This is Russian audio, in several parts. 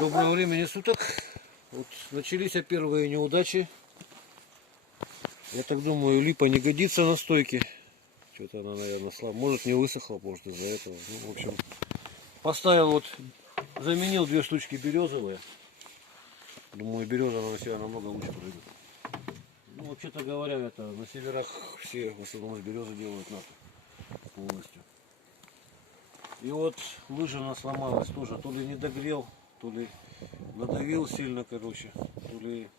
Доброго времени суток. Вот начались первые неудачи. Я так думаю, липа не годится на стойке. Что-то она, наверное, слабо. Может, не высохла, может, из-за этого. Ну, в общем, поставил вот, заменил 2 штучки березовые. Думаю, березовая на себя намного лучше пройдет. Ну, вообще-то говоря, это на северах все в основном из березы делают НАТО полностью. И вот лыжа у нас сломалась тоже. То ли не догрел, то ли надавил сильно, короче, то ли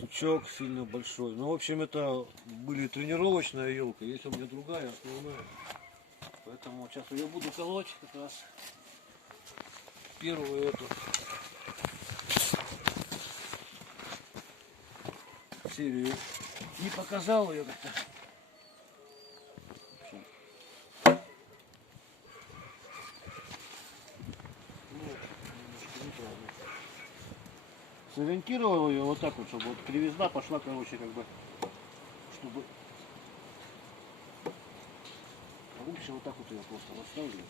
сучок сильно большой. Ну, в общем, это были тренировочная елка, есть у меня другая, основная. Поэтому сейчас я буду колоть как раз первую эту серию. Не показал ее как-то. Сориентировал ее вот так вот, чтобы вот кривизна пошла, короче, как бы, чтобы лучше вот так вот ее просто расставили.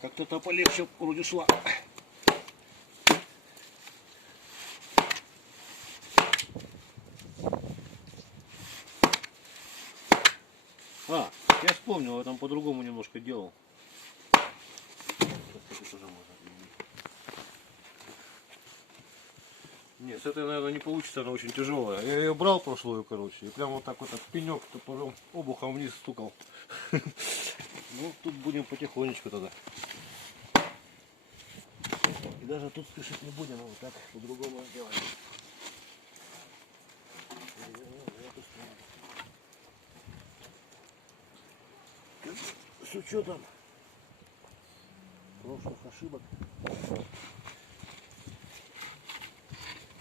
Как-то полегче вроде шла. А, я вспомнил, я там по-другому немножко делал. Нет, с этой, наверное, не получится, она очень тяжелая. Я ее брал прошлую, короче, и прям вот так вот пенек топором обухом вниз стукал. Ну, тут будем потихонечку тогда. И даже тут спешить не будем, а вот так по-другому сделаем. С учетом прошлых ошибок.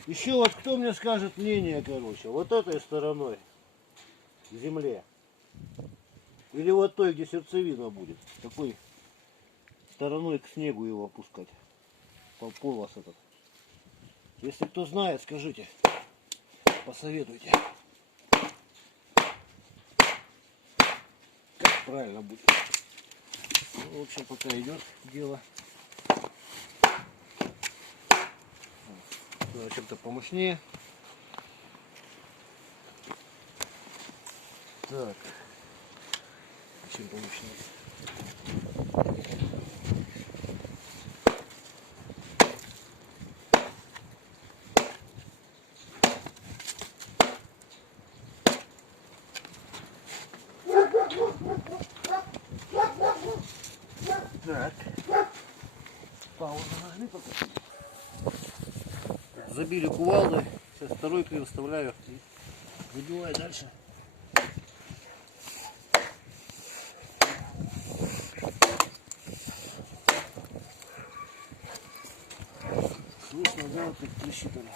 Еще вот кто мне скажет мнение, короче, вот этой стороной к земле или вот той, где сердцевина будет, такой стороной к снегу его опускать, полос этот. Если кто знает, скажите, посоветуйте, как правильно будет. Ну, в общем, пока идет дело. Чем-то помощнее. Так, чем помощнее. Так, паузу нажми пока. Забили кувалдой, сейчас второй клин вставляю и забиваю дальше. Слышно, да, вот как трещит она.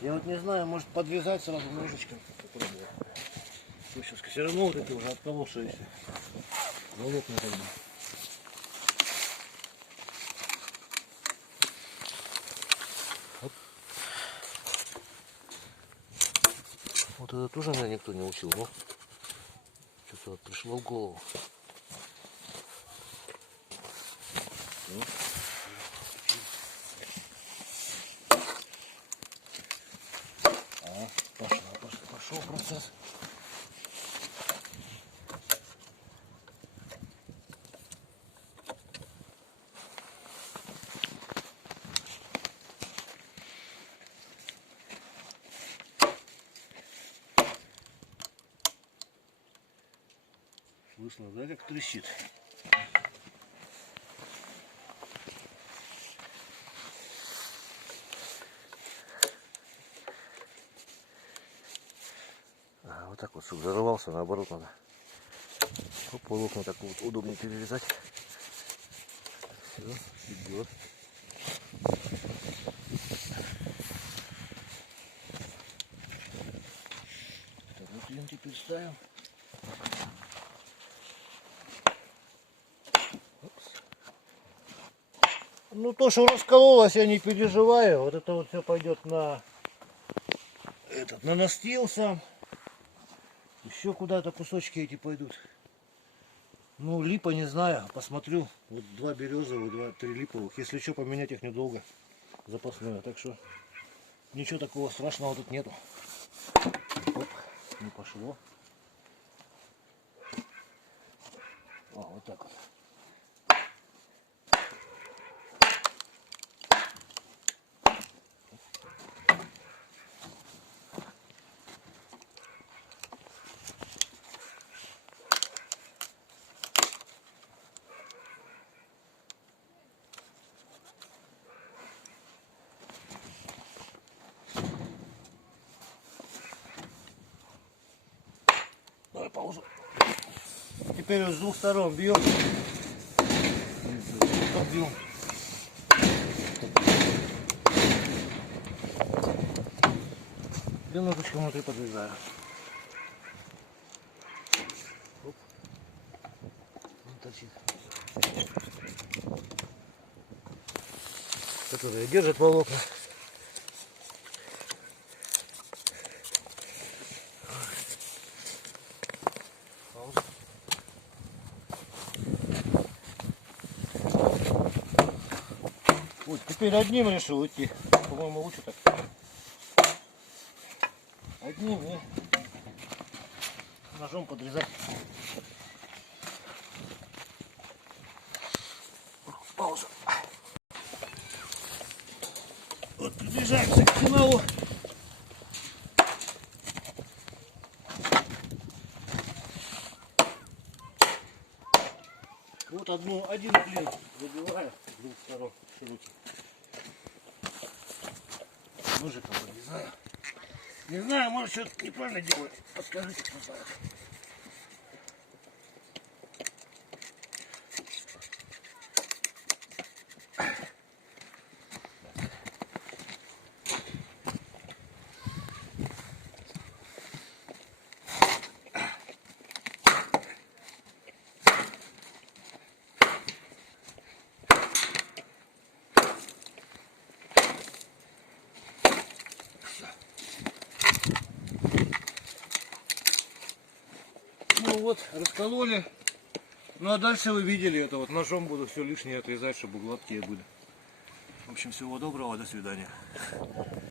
Я вот не знаю, может подвязать сразу ножичком. Попробую. Сейчас все равно вот это уже отколовшиеся волокна как бы. Оп. Вот это тоже меня никто не учил, но что-то вот пришло в голову. Пошел процесс. Слышно, да, как трещит? Вот так вот, чтобы зарывался, наоборот надо. Волокна так вот удобнее перерезать. Все, идет. Второй клин теперь ставим. Ну то, что раскололось, я не переживаю. Вот это вот все пойдет на на настил сам. Еще куда-то кусочки эти пойдут. Ну липа не знаю, посмотрю. Вот 2 березовых, 2-3 липовых. Если что, поменять их недолго. Запасное. Так что ничего такого страшного тут нету. Оп, не пошло. Вот так вот. Давай паузу. Теперь вот с двух сторон бьем. Бьем. Немножечко внутри подвязаю. Оп. Он торчит. Которые держат волокна. Пауза. Вот теперь одним решил идти. По-моему, лучше так. Одним и ножом подрезать. Пауза. Вот приближаемся к финалу. Вот один клин выбиваю с двух сторон широкий. Ножиком подрезаю. Не знаю, может что-то неправильно делаю. Подскажите, пожалуйста. Ну вот, раскололи. Ну а дальше вы видели это. Вот ножом буду все лишнее отрезать, чтобы гладкие были. В общем, всего доброго, до свидания.